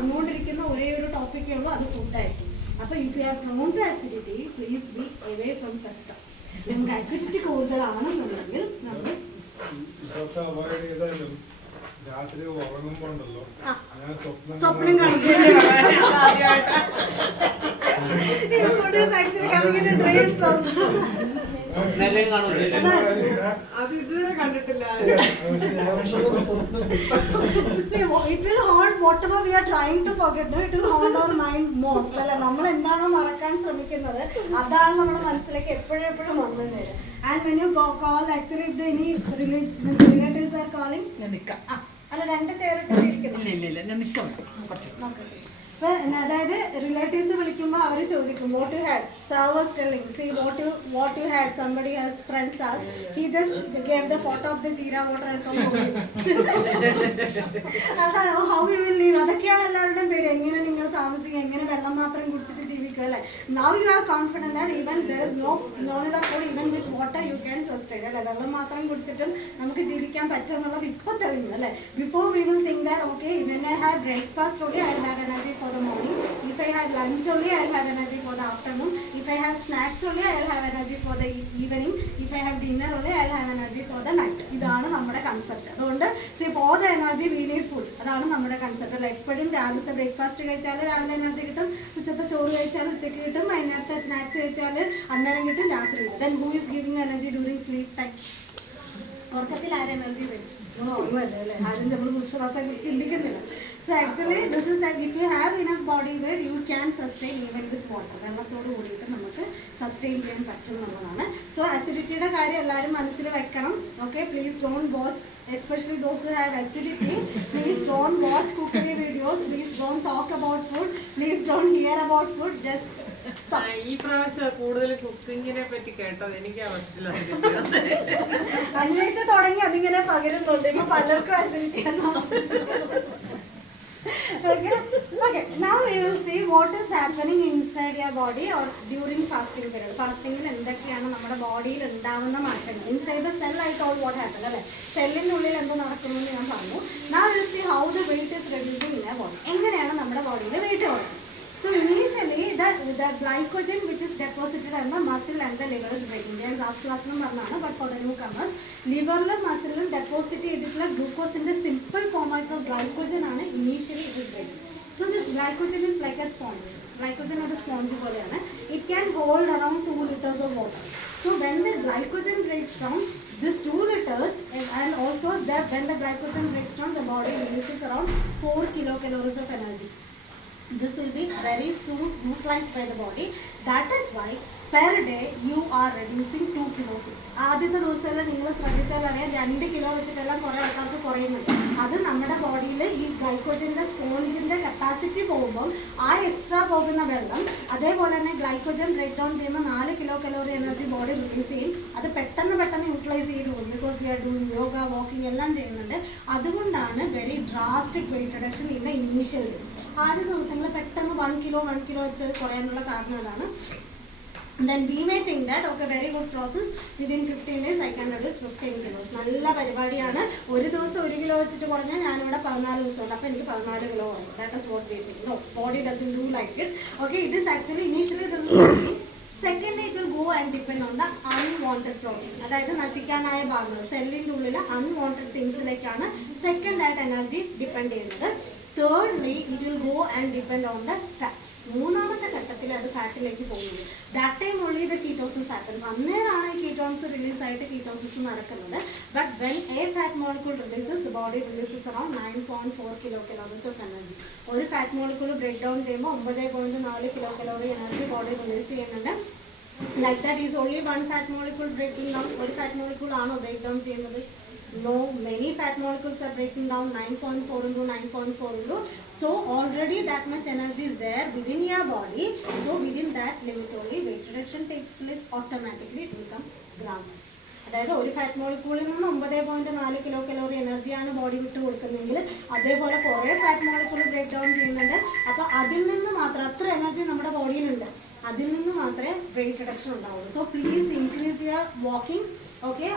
നടന്നുകൊണ്ടിരിക്കുന്ന ഒരേ ഒരു ടോപ്പിക്കേ ഉള്ളൂ, അത് ഫുഡായിരിക്കും. അപ്പോൾ if you are prone to acidity please be away from such talks. നിങ്ങൾക്ക് അസിഡിറ്റി കൂടുതലാണെന്നുണ്ടെങ്കിൽ നമ്മൾ രാത്രി ഉറങ്ങുമ്പോണ്ടല്ലോ ഞാൻ സ്വപ്നം അത് ഇതുവരെ കണ്ടിട്ടില്ല. It will haunt whatever we are trying to forget. It will haunt our mind most. അല്ല, നമ്മൾ എന്താണോ മറക്കാൻ ശ്രമിക്കുന്നത് അതാണ് നമ്മുടെ മനസ്സിലേക്ക് എപ്പോഴും എപ്പോഴും വന്നു തരും. And when you call, actually if any relatives are calling, അല്ല രണ്ട് ചേർത്തിരിക്കുന്നു. അതായത് റിലേറ്റീവ്സ് വിളിക്കുമ്പോൾ അവർ ചോദിക്കും what you had. Servers telling see what you had. Somebody has friends as he just gave the photo of the jeera water and come. അതാണ് how you will leave. അതൊക്കെയാണ് എല്ലാവരുടെയും പേടി. എങ്ങനെ നിങ്ങൾ താമസിക്കുക, എങ്ങനെ വെള്ളം മാത്രം കുടിച്ചിട്ട് ജീവിക്കുക അല്ലേ. Now you are confident that even there is no need of food, even with water you can sustain അല്ലേ. വെള്ളം മാത്രം കുടിച്ചിട്ടും നമുക്ക് ജീവിക്കാൻ പറ്റും എന്നുള്ളത് ഇപ്പോൾ തെളിഞ്ഞു അല്ലേ. Before we will think that okay when I have breakfast only I have energy for the morning. If I have lunch only, I will have energy for the afternoon. If I have snacks only, I will have energy for the evening. If I have dinner only, I will have energy for the night. ഇതാണ് നമ്മുടെ concept. അതുകൊണ്ട് for the energy we need food. അതാണ് നമ്മുടെ concept അല്ല. എപ്പോഴും രാവിലത്തെ breakfast കഴിച്ചാൽ രാവിലെ എനർജി കിട്ടും, ഉച്ചത്തെ ചോറ് കഴിച്ചാൽ ഉച്ചയ്ക്ക് കിട്ടും, വൈകുന്നേരത്തെ സ്നാക്സ് കഴിച്ചാൽ അന്നേരം കിട്ടും, രാത്രി. Then who is giving energy during sleep time? ഉറക്കത്തിൽ ആര് എനർജി തരും? ഓർമ്മല്ലേ അല്ലേ. ആരും നമ്മൾ പുസ്തകത്തെ കുറിച്ച് ചിന്തിക്കുന്നില്ല. So actually this is that if you have enough body weight you can sustain even with water. വെള്ളത്തോട് കൂടിയിട്ട് നമുക്ക് സസ്റ്റെയിൻ ചെയ്യാൻ പറ്റും എന്നുള്ളതാണ്. സോ അസിഡിറ്റിയുടെ കാര്യം എല്ലാവരും മനസ്സിൽ വെക്കണം. Okay, please don't watch, especially those who have acidity, please don't watch cookery videos, please don't talk about food, please don't here about food. Just ഈ പ്രാവശ്യം കൂടുതൽ കുക്കിങ്ങിനെ പറ്റി കേട്ടത് എനിക്ക് അവസ്ഥ അന്വേഷിച്ച് തുടങ്ങി അതിങ്ങനെ പകരുന്നുണ്ട്. ഇപ്പൊ പലർക്കും അസിഡിറ്റി എന്നാണ്. Okay, now we will see what is happening inside your body or during fasting period. Fastingil എന്തൊക്കെയാണ് നമ്മുടെ ബോഡിയിൽ ഉണ്ടാവുന്ന മാറ്റങ്ങൾ. Inside the cell I told what happened അല്ലേ. സെല്ലിൻ്റെ ഉള്ളിൽ എന്ത് നടക്കുന്നു എന്ന് ഞാൻ പറഞ്ഞു. Now we will see how the weight is reducing in your body. എങ്ങനെയാണ് നമ്മുടെ ബോഡിയിൽ വെയിറ്റ് കുറയുന്നത്. So initially the glycogen which is deposited in the muscle and the liver is breaking. ഞാൻ ലാസ്റ്റ് ക്ലാസ്സിലും പറഞ്ഞാണ്, but for the newcomers, ലിവറിലും മസിലിലും deposit ചെയ്തിട്ടുള്ള ഗ്ലൂക്കോസിന്റെ സിമ്പിൾ ഫോം ആയിട്ടുള്ള ഗ്ലൈക്കോജൻ ആണ് ഇനീഷ്യലി ഇത് break. So this glycogen is like a sponge. Glycogen ഒരു സ്പോഞ്ച് പോലെയാണ്. It can hold around 2 liters of water. So when the glycogen breaks down, this 2 liters and also when the glycogen breaks down, the body releases around 4 kilocalories of energy. This will be very soon utilized by the body. That is why per day you are reducing 2 kilos. ആദ്യത്തെ ദിവസമെല്ലാം നിങ്ങൾ ശ്രദ്ധിച്ചാൽ അറിയാം 2 kilo വെച്ചിട്ടെല്ലാം കുറേ ആൾക്കാർക്ക് കുറയുന്നുണ്ട്. അത് നമ്മുടെ ബോഡിയിൽ ഈ ഗ്ലൈക്കോജൻ്റെ സ്പോഞ്ചിൻ്റെ കപ്പാസിറ്റി പോകുമ്പോൾ ആ എക്സ്ട്രാ പോകുന്ന വെള്ളം അതേപോലെ തന്നെ ഗ്ലൈക്കോജൻ ബ്രേക്ക് ഡൗൺ ചെയ്യുന്ന 4 kilo calorie energy body release ചെയ്യും. അത് പെട്ടെന്ന് യൂട്ടിലൈസ് ചെയ്ത് പോകും. Because we are doing yoga, walking എല്ലാം ചെയ്യുന്നുണ്ട്. അതുകൊണ്ടാണ് very drastic weight reduction in the initial days. ആദ്യ ദിവസങ്ങളിൽ പെട്ടെന്ന് 1 കിലോ വെച്ച് കുറയാനുള്ള കാരണം അതാണ്. Then we may think that okay, very good process, within 15 days I can reduce 15 kilos. നല്ല പരിപാടിയാണ്. ഒരു ദിവസം 1 കിലോ വെച്ചിട്ട് കുറഞ്ഞാൽ ഞാനിവിടെ 14 ദിവസമുണ്ട്, അപ്പോൾ എനിക്ക് 14 കിലോ കുറയും. That is what we think. No, body doesn't do like it. Okay, it is actually initially this is working. Secondly, it will go and depend on the unwanted protein. അതായത് നശിക്കാനായ ഭാഗങ്ങൾ സെല്ലിൻ്റെ ഉള്ളിൽ അൺവാണ്ടഡ് തിങ്സിലേക്കാണ് സെക്കൻഡ് ആയിട്ട് energy depend ചെയ്യുന്നത്. Thirdly, it will go and depend on the fat. മൂന്നാമത്തെ ഘട്ടത്തിൽ അത് ഫാറ്റിലേക്ക് പോകുന്നത്. That time only the ketosis happens. അന്നേരമാണ് ഈ കീറ്റോൺസ് റിലീസ് ആയിട്ട് കീറ്റോസിസ് നടക്കുന്നത്. But when a fat molecule releases, the body releases around 9.4 kilocalories of energy. ഒരു fat molecule break down ചെയ്യുമ്പോൾ 9.4 kilocalorie എനർജി ബോഡി റിലീസ് ചെയ്യുന്നുണ്ട്. Like that is only one fat molecule breaking down. ഒരു fat molecule ആണോ break down ചെയ്യുന്നത്? No, many fat molecules are breaking down 9.4 into 9.4 into. So already that much energy is there within your body. So within that limit only weight reduction takes place automatically. It will become grams. അതായത് ഒരു fat മോളിക്യൂളിൽ നിന്ന് 9.4 kilo calorie എനർജിയാണ് body വിട്ട് കൊടുക്കുന്നതെങ്കിൽ അതേപോലെ കുറേ fat molecule break down ചെയ്യുന്നുണ്ട്. അപ്പോൾ അതിൽ നിന്ന് മാത്രം അത്ര എനർജി നമ്മുടെ ബോഡിയിലുണ്ട്. അതിൽ നിന്ന് മാത്രമേ വെയിറ്റ് റിഡക്ഷൻ ഉണ്ടാവുള്ളൂ. So please increase your walking. Okay,